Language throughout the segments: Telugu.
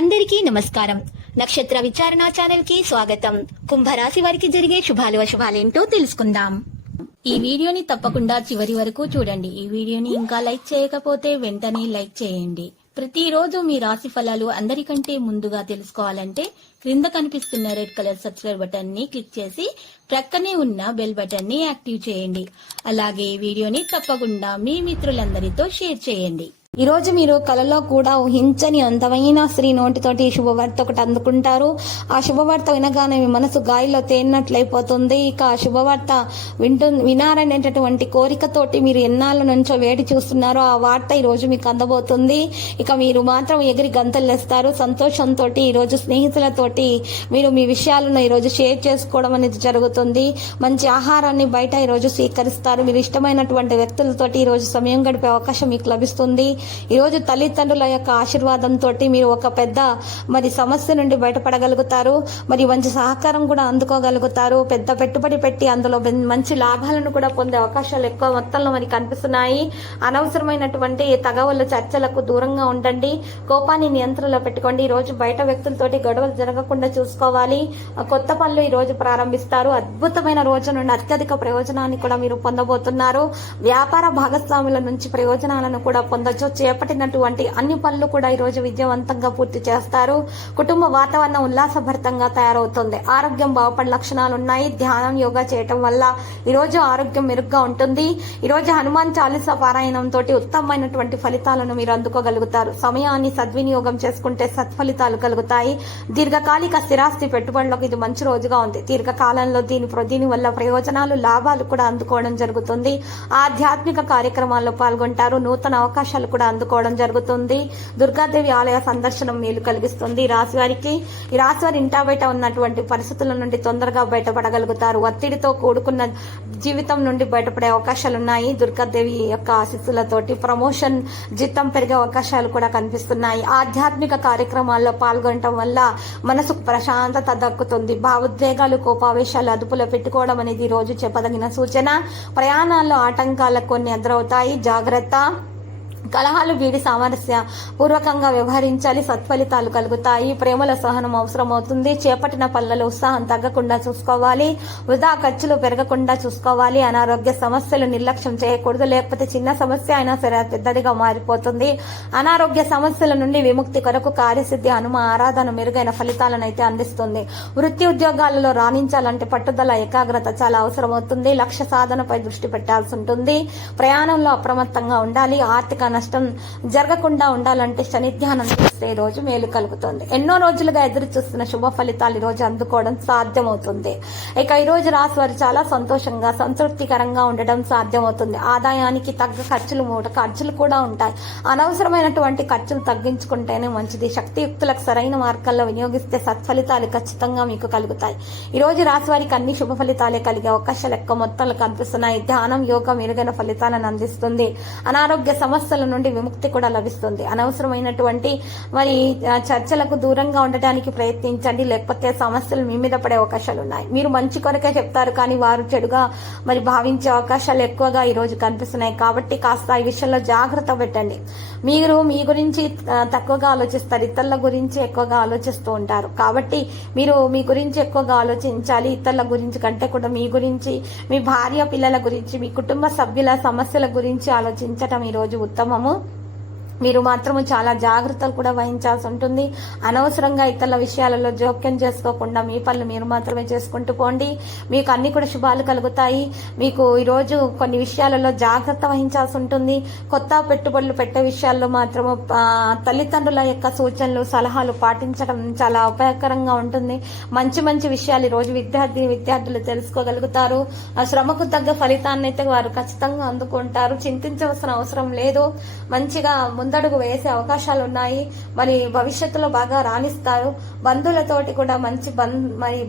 అందరికీ నమస్కారం. నక్షత్ర విచారణ ఛానల్ కి స్వాగతం. కుంభరాశి వారికి జరిగే శుభాలు అశుభాలేంటో తెలుసుకుందాం. ఈ వీడియోని తప్పకుండా చివరి వరకు చూడండి. ఈ వీడియోని ఇంకా లైక్ చేయకపోతే వెంటనే లైక్ చేయండి. ప్రతిరోజు మీ రాశి ఫలాలు అందరికంటే ముందుగా తెలుసుకోవాలంటే క్రింద కనిపిస్తున్న రెడ్ కలర్ సబ్స్క్రైబ్ బటన్ ని క్లిక్ చేసి ప్రక్కనే ఉన్న బెల్ బటన్ ని యాక్టివ్ చేయండి. అలాగే ఈ వీడియోని తప్పకుండా మీ మిత్రులందరితో షేర్ చేయండి. ఈ రోజు మీరు కలలో కూడా ఊహించని అందమైన స్త్రీ నోటితోటి శుభవార్త ఒకటి అందుకుంటారు. ఆ శుభవార్త వినగానే మీ మనసు గాలిలో తేలినట్లయిపోతుంది. ఇక ఆ శుభవార్త వినాలనేటటువంటి కోరికతోటి మీరు ఎన్నాళ్ళ నుంచో వేడి చూస్తున్నారో ఆ వార్త ఈ రోజు మీకు అందబోతుంది. ఇక మీరు మాత్రం ఎగిరి గంతలేస్తారు. సంతోషంతో ఈ రోజు స్నేహితులతోటి మీరు మీ విషయాలను ఈ రోజు షేర్ చేసుకోవడం అనేది జరుగుతుంది. మంచి ఆహారాన్ని బయట ఈ రోజు స్వీకరిస్తారు. మీరు ఇష్టమైనటువంటి వ్యక్తులతోటి ఈ రోజు సమయం గడిపే అవకాశం మీకు లభిస్తుంది. ఈ రోజు తల్లిదండ్రుల యొక్క ఆశీర్వాదంతో మీరు ఒక పెద్ద సమస్య నుండి బయటపడగలుగుతారు. మంచి సహకారం కూడా అందుకోగలుగుతారు. పెద్ద పెట్టుబడి పెట్టి అందులో మంచి లాభాలను కూడా పొందే అవకాశాలు ఎక్కువ మొత్తంలో మనకి కనిపిస్తున్నాయి. అనవసరమైనటువంటి తగవల చర్చలకు దూరంగా ఉండండి. కోపాన్ని నియంత్రణలో పెట్టుకోండి. ఈ రోజు బయట వ్యక్తులతోటి గొడవలు జరగకుండా చూసుకోవాలి. కొత్త పనులు ఈ రోజు ప్రారంభిస్తారు. అద్భుతమైన రోజు నుండి అత్యధిక ప్రయోజనాన్ని కూడా మీరు పొందబోతున్నారు. వ్యాపార భాగస్వాముల నుంచి ప్రయోజనాలను కూడా పొందొచ్చు. చేపట్టినటువంటి అన్ని పనులు కూడా ఈ రోజు విజయవంతంగా పూర్తి చేస్తారు. కుటుంబ వాతావరణం ఉల్లాసభరితంగా తయారవుతుంది. ఆరోగ్యం బాగుపడే లక్షణాలు ఉన్నాయి. ధ్యానం యోగా చేయటం వల్ల ఈ రోజు ఆరోగ్యం మెరుగ్గా ఉంటుంది. ఈ రోజు హనుమాన్ చాలీసా పారాయణంతో ఉత్తమమైనటువంటి ఫలితాలను మీరు అందుకోగలుగుతారు. సమయాన్ని సద్వినియోగం చేసుకుంటే సత్ఫలితాలు కలుగుతాయి. దీర్ఘకాలిక స్థిరాస్తి పెట్టుబడులకు ఇది మంచి రోజుగా ఉంది. దీర్ఘకాలంలో దీని వల్ల ప్రయోజనాలు లాభాలు కూడా అందుకోవడం జరుగుతుంది. ఆధ్యాత్మిక కార్యక్రమాల్లో పాల్గొంటారు. నూతన అవకాశాలు కూడా అందుకోవడం జరుగుతుంది. దుర్గాదేవి ఆలయ సందర్శనం మేలు కలిగిస్తుంది. ఈ రాశి వారి ఇంటా బయట ఉన్నటువంటి పరిస్థితుల నుండి తొందరగా బయటపడగలుగుతారు. ఒత్తిడితో కూడుకున్న జీవితం నుండి బయటపడే అవకాశాలున్నాయి. దుర్గాదేవి యొక్క ఆశీస్సులతోటి ప్రమోషన్ జీతం పెరిగే అవకాశాలు కూడా కనిపిస్తున్నాయి. ఆధ్యాత్మిక కార్యక్రమాల్లో పాల్గొనడం వల్ల మనసుకు ప్రశాంతత దక్కుతుంది. భావోద్వేగాలు కోపావేశాలు అదుపులో పెట్టుకోవడం అనేది ఈ రోజు చెప్పదగిన సూచన. ప్రయాణాల్లో ఆటంకాలకు కొన్ని ఎదురవుతాయి. జాగ్రత్త. కలహాలు వీడి సామరస్య పూర్వకంగా వ్యవహరించాలి. సత్ఫలితాలు కలుగుతాయి. ప్రేమల సహనం అవసరమవుతుంది. చేపట్టిన పనులలో ఉత్సాహం తగ్గకుండా చూసుకోవాలి. వృధా ఖర్చులు పెరగకుండా చూసుకోవాలి. అనారోగ్య సమస్యలు నిర్లక్ష్యం చేయకూడదు. లేకపోతే చిన్న సమస్య అయినా సరే పెద్దదిగా మారిపోతుంది. అనారోగ్య సమస్యల నుండి విముక్తి కొరకు కార్యసిద్ధి హనుమ ఆరాధన మెరుగైన ఫలితాలను అయితే అందిస్తుంది. వృత్తి ఉద్యోగాలలో రాణించాలంటే పట్టుదల ఏకాగ్రత చాలా అవసరమవుతుంది. లక్ష్య సాధనపై దృష్టి పెట్టాల్సి ఉంటుంది. ప్రయాణంలో అప్రమత్తంగా ఉండాలి. ఆర్థిక నష్టం జరగకుండా ఉండాలంటే శని ధ్యానం చేస్తే ఈ రోజు మేలు కలుగుతుంది. ఎన్నో రోజులుగా ఎదురు చూస్తున్న శుభ ఫలితాలు ఈ రోజు అందుకోవడం సాధ్యమవుతుంది. ఇక ఈ రోజు రాశి వారు చాలా సంతోషంగా సంతృప్తికరంగా ఉండడం సాధ్యమవుతుంది. ఆదాయానికి తగ్గ ఖర్చులు కూడా ఉంటాయి. అనవసరమైనటువంటి ఖర్చులు తగ్గించుకుంటేనే మంచిది. శక్తియుక్తులకు సరైన మార్గాల్లో వినియోగిస్తే సత్ఫలితాలు ఖచ్చితంగా మీకు కలుగుతాయి. ఈ రోజు రాశి వారికి అన్ని శుభ ఫలితాలే కలిగే అవకాశాలు ఎక్కువ మొత్తంలో కనిపిస్తున్నాయి. ధ్యానం యోగా మెరుగైన ఫలితాలను అందిస్తుంది. అనారోగ్య సమస్యల నుండి విముక్తి కూడా లభిస్తుంది. అనవసరమైనటువంటి చర్చలకు దూరంగా ఉండటానికి ప్రయత్నించండి. లేకపోతే సమస్యలు మీ మీద పడే అవకాశాలు ఉన్నాయి. మీరు మంచి కొరకే చెప్తారు కానీ వారు చెడుగా భావించే అవకాశాలు ఎక్కువగా ఈ రోజు కనిపిస్తున్నాయి. కాబట్టి కాస్త ఈ విషయంలో జాగ్రత్త పెట్టండి. మీరు మీ గురించి తక్కువగా ఆలోచిస్తారు. ఇతరుల గురించి ఎక్కువగా ఆలోచిస్తూ ఉంటారు. కాబట్టి మీరు మీ గురించి ఎక్కువగా ఆలోచించాలి. ఇతరుల గురించి కంటే కూడా మీ గురించి, మీ భార్య పిల్లల గురించి, మీ కుటుంబ సభ్యుల సమస్యల గురించి ఆలోచించటం ఈ రోజు ఉత్తమము. మీరు మాత్రము చాలా జాగ్రత్తలు కూడా వహించాల్సి ఉంటుంది. అనవసరంగా ఇతరుల విషయాలలో జోక్యం చేసుకోకుండా మీ పనులు మీరు మాత్రమే చేసుకుంటూ పోండి. మీకు అన్ని కూడా శుభాలు కలుగుతాయి. మీకు ఈరోజు కొన్ని విషయాలలో జాగ్రత్త వహించాల్సి ఉంటుంది. కొత్త పెట్టుబడులు పెట్టే విషయాల్లో మాత్రము తల్లిదండ్రుల యొక్క సూచనలు సలహాలు పాటించడం చాలా ఉపయోగకరంగా ఉంటుంది. మంచి విషయాలు ఈరోజు విద్యార్థులు తెలుసుకోగలుగుతారు. శ్రమకు తగ్గ ఫలితాన్ని అయితే వారు ఖచ్చితంగా అందుకుంటారు. చింతించవలసిన అవసరం లేదు. మంచిగా ముందడుగు వేసే అవకాశాలు ఉన్నాయి. భవిష్యత్తులో బాగా రాణిస్తారు. బంధువులతోటి కూడా మంచి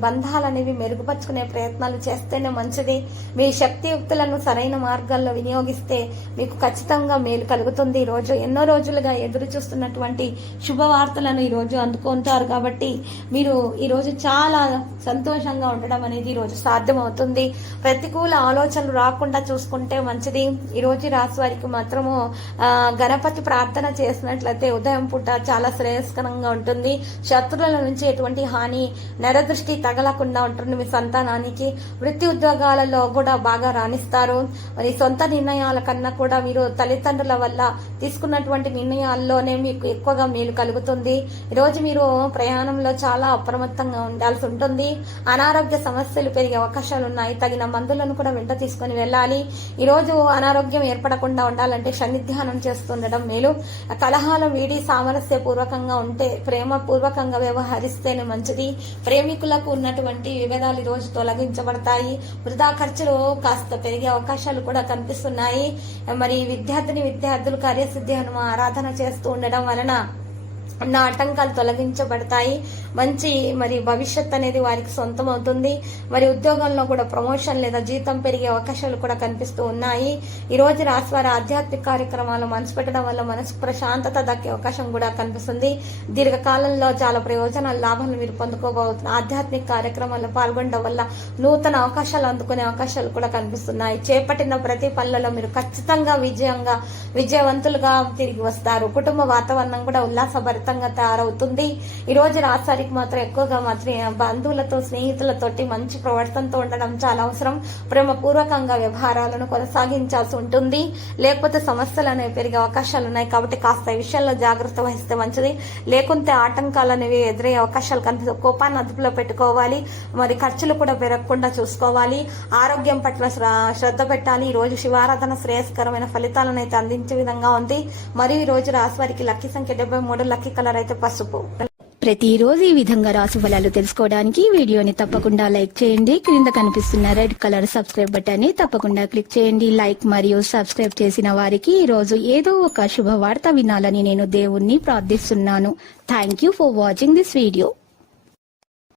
బంధాలు అనేవి మెరుగుపరుచుకునే ప్రయత్నాలు చేస్తేనే మంచిది. మీ శక్తియుక్తులను సరైన మార్గాల్లో వినియోగిస్తే మీకు ఖచ్చితంగా మేలు కలుగుతుంది. ఈ రోజు ఎన్నో రోజులుగా ఎదురు చూస్తున్నటువంటి శుభవార్తలను ఈ రోజు అందుకుంటారు. కాబట్టి మీరు ఈ రోజు చాలా సంతోషంగా ఉండడం అనేది ఈ రోజు సాధ్యమవుతుంది. ప్రతికూల ఆలోచనలు రాకుండా చూసుకుంటే మంచిది. ఈ రోజు రాశి వారికి మాత్రము గణపతి ప్రార్థన ప్రార్థన చేసినట్లయితే ఉదయం పూట చాలా శ్రేయస్కరంగా ఉంటుంది. శత్రువుల నుంచి ఎటువంటి హాని నరదృష్టి తగలకుండా ఉంటుంది. మీ సంతానానికి వృత్తి ఉద్యోగాలలో కూడా బాగా రాణిస్తారు. మరి సొంత నిర్ణయాల కన్నా కూడా మీరు తల్లిదండ్రుల వల్ల తీసుకున్నటువంటి నిర్ణయాల్లోనే మీకు ఎక్కువగా మేలు కలుగుతుంది. ఈరోజు మీరు ప్రయాణంలో చాలా అప్రమత్తంగా ఉండాల్సి ఉంటుంది. అనారోగ్య సమస్యలు పెరిగే అవకాశాలు ఉన్నాయి. తగిన మందులను కూడా వెంట తీసుకుని వెళ్ళాలి. ఈ రోజు అనారోగ్యం ఏర్పడకుండా ఉండాలంటే సన్నిధ్యానం చేస్తుండడం మేలు. కలహాలు వీడి సామరస్య పూర్వకంగా ఉంటే, ప్రేమ పూర్వకంగా వ్యవహరిస్తేనే మంచిది. ప్రేమికులకు ఉన్నటువంటి విభేదాలు ఈ రోజు తొలగించబడతాయి. వృధా ఖర్చులు కాస్త పెరిగే అవకాశాలు కూడా కనిపిస్తున్నాయి. మరి విద్యార్థులు కార్యసిద్ధి హనుమ ఆరాధన చేస్తూ ఉండడం వలన ఉన్న ఆటంకాలు తొలగించబడతాయి. మంచి మరి భవిష్యత్ అనేది వారికి సొంతం అవుతుంది. మరి ఉద్యోగంలో కూడా ప్రమోషన్ లేదా జీతం పెరిగే అవకాశాలు కూడా కనిపిస్తూ ఉన్నాయి. ఈ రోజు రాశి వారి ఆధ్యాత్మిక కార్యక్రమాలు మనసు పెట్టడం వల్ల మనసు ప్రశాంతత దక్కే అవకాశం కూడా కనిపిస్తుంది. దీర్ఘకాలంలో చాలా ప్రయోజనాల లాభాలు మీరు పొందుకోబోతున్నారు. ఆధ్యాత్మిక కార్యక్రమాల్లో పాల్గొనడం వల్ల నూతన అవకాశాలు అందుకునే అవకాశాలు కూడా కనిపిస్తున్నాయి. చేపట్టిన ప్రతి పనులలో మీరు ఖచ్చితంగా విజయవంతులుగా తిరిగి వస్తారు. కుటుంబ వాతావరణం కూడా ఉల్లాసభరితంగా తయారవుతుంది. ఈ రోజు రాశివారికి మాత్రం ఎక్కువగా బంధువులతో స్నేహితులతోటి మంచి ప్రవర్తనతో ఉండడం చాలా అవసరం. ప్రేమపూర్వకంగా వ్యవహారాలను కొనసాగించాల్సి ఉంటుంది. లేకపోతే సమస్యలు అనేవి పెరిగే అవకాశాలు ఉన్నాయి. కాబట్టి కాస్త ఈ విషయంలో జాగ్రత్త వహిస్తే మంచిది. లేకుంటే ఆటంకాలు అనేవి ఎదురయ్యే అవకాశాలు కనిపిస్తాయి. కోపాన్ని అదుపులో పెట్టుకోవాలి. మరి ఖర్చులు కూడా పెరగకుండా చూసుకోవాలి. ఆరోగ్యం పట్ల శ్రద్ధ పెట్టాలి. ఈ రోజు శివారాధన శ్రేయస్కరమైన ఫలితాలను అయితే అందించే విధంగా ఉంది. మరియు ఈ రోజు రాశివారికి లక్కీ సంఖ్య 73, లక్కీ కలర్ అయితే పసుపు. ప్రతిరోజు ఈ విధంగా రాశి ఫలాలు తెలుసుకోవడానికి వీడియోని తప్పకుండా లైక్ చేయండి. క్రింద కనిపిస్తున్న రెడ్ కలర్ సబ్స్క్రైబ్ బటన్ ని తప్పకుండా క్లిక్ చేయండి. లైక్ మరియు సబ్స్క్రైబ్ చేసిన వారికి ఈ రోజు ఏదో ఒక శుభవార్త వినాలని నేను దేవుణ్ణి ప్రార్థిస్తున్నాను. Thank you for watching this video.